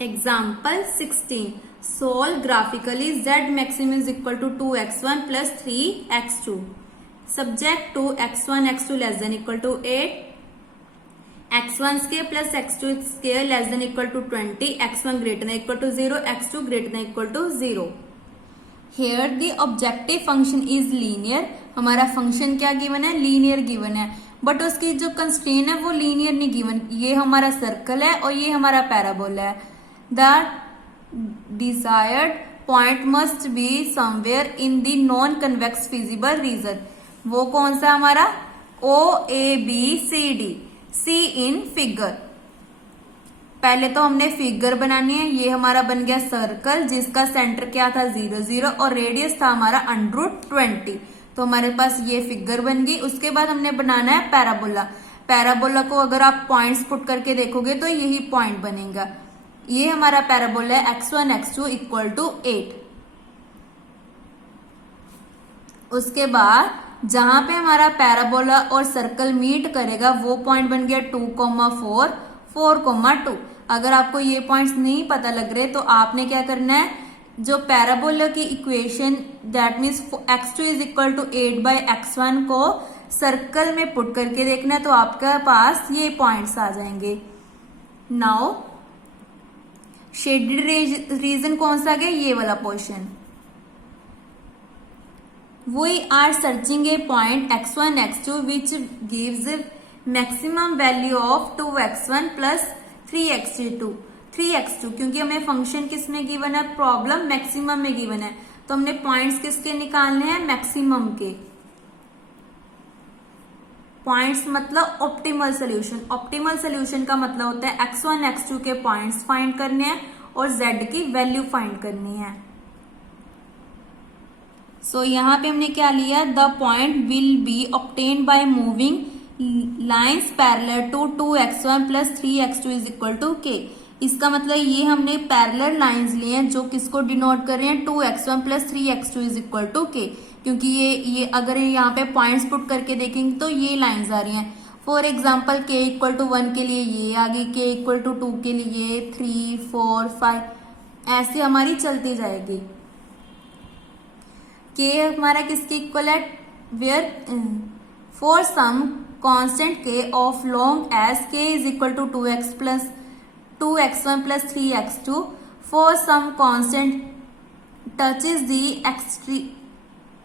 Example 16. Solve graphically z maximum is equal to 2x1 plus 3x2. Subject to x1 less than equal to 8, x1 square plus x2 square less than equal to 20, x1 greater than equal to 0, x2 greater than equal to 0. Here the objective function is linear. हमारा function क्या given है? Linear given है, but उसकी जो constraint है वो linear नहीं given. ये हमारा सर्कल है और ये हमारा पैराबोला है. The desired point must be somewhere in the non convex feasible region. वो कौन सा हमारा? OABCD. See in figure. पहले तो हमने फिगर बनानी है. ये हमारा बन गया सर्कल जिसका सेंटर क्या था? 0 0 और रेडियस था हमारा √20. तो हमारे पास ये फिगर बन गई. उसके बाद हमने बनाना है पैराबोला. पैराबोला को अगर आप पॉइंट्स पुट करके देखोगे तो यही पॉइंट बनेगा. ये हमारा पैराबोला है x1 x2 इक्वल टू 8. उसके बाद जहां पे हमारा पैराबोला और सर्कल मीट करेगा वो पॉइंट बन गया 2,4 4,2. अगर आपको ये पॉइंट्स नहीं पता लग रहे तो आपने क्या करना है? जो पैराबोला की equation that means x2 is equal to 8/x1 को सर्कल में पुट करके देखना है तो आपके पास ये पॉइंट्स आ जाएंगे. नाउ शेडेड रीजन कौन सा गया? ये वाला portion. We are searching a point x1 x2 which gives maximum value of 2x1 plus 3x2 क्योंकि हमें फंक्शन किसमें गिवन है? प्रॉब्लम मैक्सिमम में गिवन है. तो हमने पॉइंट्स किसके निकालने हैं? मैक्सिमम के. पॉइंट्स मतलब ऑप्टिमल सोल्यूशन. ऑप्टिमल सोल्यूशन का मतलब होता है x1 x2 के पॉइंट्स फाइंड करने हैं और z की वैल्यू फाइंड करनी है. सो यहाँ पे हमने क्या लिया? The point will be obtained by moving lines parallel to 2x1 plus 3x2 is equal to k. इसका मतलब ये हमने पैरेलल लाइंस लिए हैं जो किसको डिनोट कर रहे हैं? 2x1 plus 3x2 is equal to k. क्योंकि ये अगर यहाँ पे पॉइंट्स पुट करके देखेंगे तो ये लाइंस आ रही हैं. For example k equal to 1 के लिए ये आ गई, k इक्वल टू 2 के लिए 3 4 5 ऐसे हमारी चलती जाएगी. k हमारा किसके इक्वल है? Where for some constant k of long as k is equal to 2x1 plus 3x2 for some constant touches the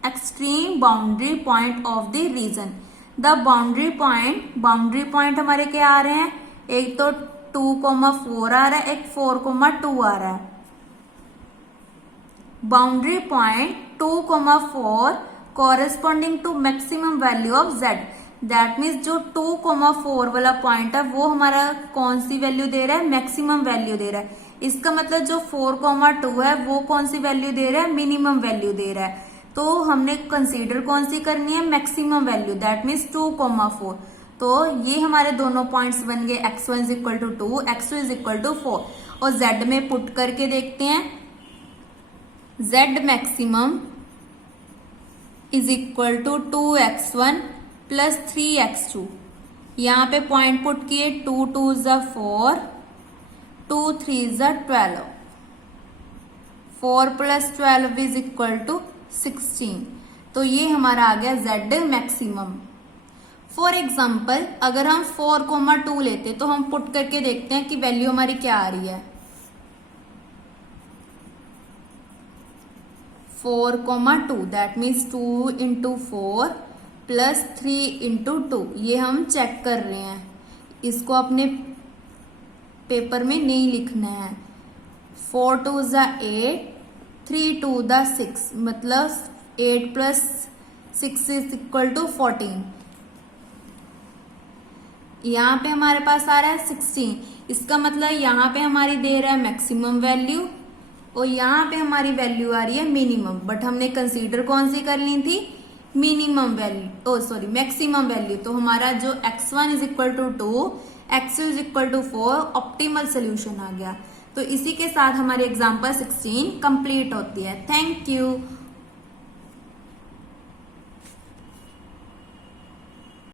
extreme boundary point of the region. The boundary point हमारे क्या आ रहे हैं? एक तो 2,4 आ रहा है, एक 4,2 आ रहा है. Boundary point 2,4 corresponding to maximum value of z. That means जो 2,4 वाला पॉइंट है वो हमारा कौन सी वैल्यू दे रहा है? मैक्सिमम वैल्यू दे रहा है. इसका मतलब जो 4,2 है वो कौन सी वैल्यू दे रहा है? मिनिमम वैल्यू दे रहा है. तो हमने कंसीडर कौन सी करनी है? Maximum value. That means 2,4. तो ये हमारे दोनों पॉइंट्स बन गए x1 is equal to 2, x2 is equal to 4. और z में पुट करके देखते हैं. z maximum is equal to 2x1 plus 3x2. यहाँ पे पॉइंट पुट किए 2 2 ज़ा 4, 2 3 ज़ा 12, 4 प्लस 12 इज इक्वल टू 16. तो ये हमारा आ गया z मैक्सिमम. फॉर एग्जाम्पल अगर हम 4,2 लेते तो हम पुट करके देखते हैं कि वैल्यू हमारी क्या आ रही है. 4,2 that means 2 into 4 plus 3 into 2. ये हम चेक कर रहे हैं. इसको अपने पेपर में नहीं लिखना है. 4 2 ज़ा 8, 3 2 ज़ा 6 मतलब 8 प्लस 6 इज इक्वल टू 14. यहाँ पे हमारे पास आ रहा है 16. इसका मतलब यहाँ पे हमारी दे रहा है मैक्सिमम वैल्यू और यहाँ पे हमारी वैल्यू आ रही है मिनिमम. बट हमने कंसीडर कौन सी कर ली थी? Minimum value, maximum value. तो हमारा जो x1 is equal to 2, x2 is equal to 4 optimal solution आ गया. तो इसी के साथ हमारी एग्जाम्पल 16 कंप्लीट होती है. Thank you.